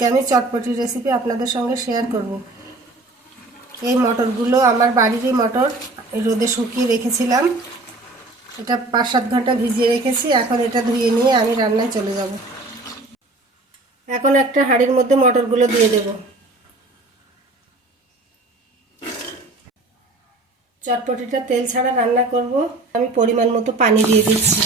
আজকে আমি চটপটি রেসিপি আপনাদের সঙ্গে শেয়ার করব। এই মটরগুলো, আমার বাড়িরই মটর রোদে শুকিয়ে রেখেছিলাম। এটা পাঁচ সাত ঘণ্টা ভিজিয়ে রেখেছি। এখন এটা ধুয়ে নিয়ে আমি রান্নায় চলে যাব। এখন একটা হাঁড়ির মধ্যে মটরগুলো দিয়ে দেব। চটপটিটা তেল ছাড়া রান্না করব। আমি পরিমাণ মতো পানি দিয়ে দিচ্ছি।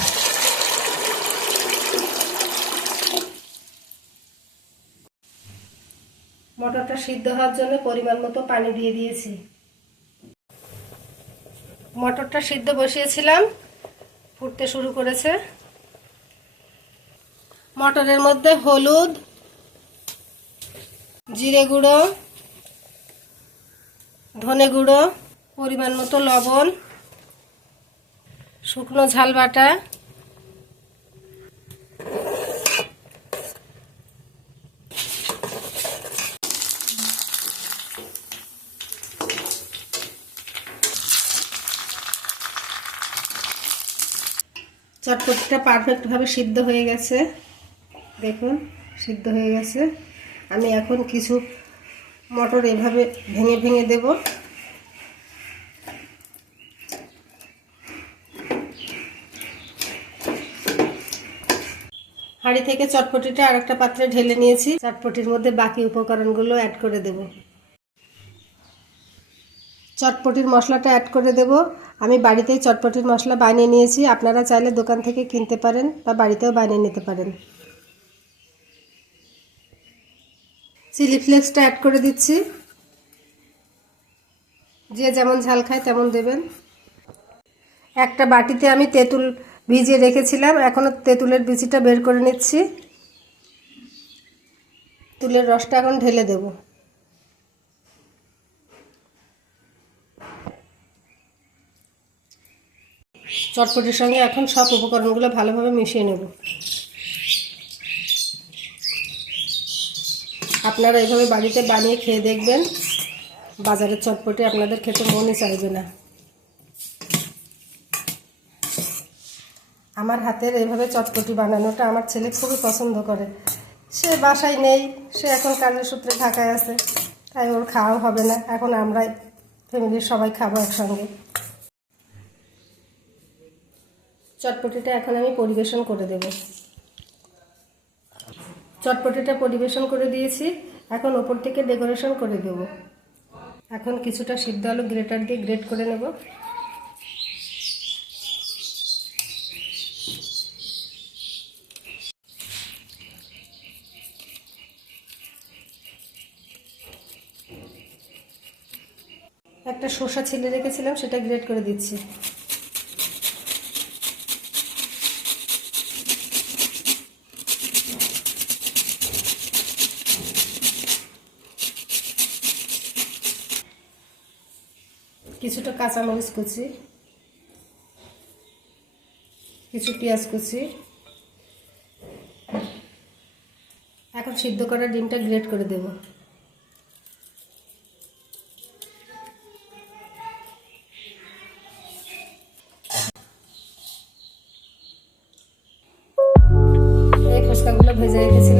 মটরটা সিদ্ধ হওয়ার জন্য পরিমাণ মতো পানি দিয়ে দিয়েছি। মটরটা সিদ্ধ বসিয়েছিলাম, ফুটতে শুরু করেছে। মটরের মধ্যে হলুদ, জিরে গুঁড়ো, ধনে গুঁড়ো, পরিমাণ মতো লবণ, শুকনো ঝাল বাটা চটপটিটা পারফেক্টভাবে সিদ্ধ হয়ে গেছে। দেখুন, সিদ্ধ হয়ে গেছে। আমি এখন কিছু মটর এভাবে ভেঙে ভেঙে দেব। হাঁড়ি থেকে চটপটিটা আরেকটা পাত্রে ঢেলে নিয়েছি। চটপটির মধ্যে বাকি উপকরণগুলো অ্যাড করে দেব। চটপটির মশলাটা অ্যাড করে দেব। আমি বাড়িতেই চটপটির মশলা বানিয়ে নিয়েছি। আপনারা চাইলে দোকান থেকে কিনতে পারেন বা বাড়িতেও বানিয়ে নিতে পারেন। চিলি ফ্লেক্সটা অ্যাড করে দিচ্ছি। যে যেমন ঝাল খায় তেমন দেবেন। একটা বাটিতে আমি তেঁতুল ভিজিয়ে রেখেছিলাম। এখনও তেঁতুলের বিচিটা বের করে নিচ্ছি। তুলের রসটা এখন ঢেলে দেবো। চটপটির সঙ্গে এখন সব উপকরণগুলো ভালোভাবে মিশিয়ে নেব। আপনারা এভাবে বাড়িতে বানিয়ে খেয়ে দেখবেন, বাজারের চটপটি আপনাদের খেতে মনই চাইবে না। আমার হাতের এভাবে চটপটি বানানোটা আমার ছেলে খুবই পছন্দ করে। সে বাসায় নেই, সে এখন কাজের সূত্রে ঢাকায় আছে, তাই ওর খাওয়াও হবে না। এখন আমরাই ফ্যামিলির সবাই খাব একসঙ্গে। চটপটিটা এখন আমি পরিবেশন করে দেব। চটপটিটা পরিবেশন করে দিয়েছি, এখন ওপর থেকে ডেকোরেশন করে দেব। এখন কিছুটা সিদ্ধ আলু গ্রেটার দিয়ে গ্রেট করে নেব। একটা শসা ছিলে রেখেছিলাম, সেটা গ্রেট করে দিচ্ছি। কিছুটা কাঁচা কাঁচামরিচ কুচি, কিছু পেঁয়াজ কুচি। এখন সিদ্ধ করা ডিমটা গ্রেট করে দেব। এই ভেজে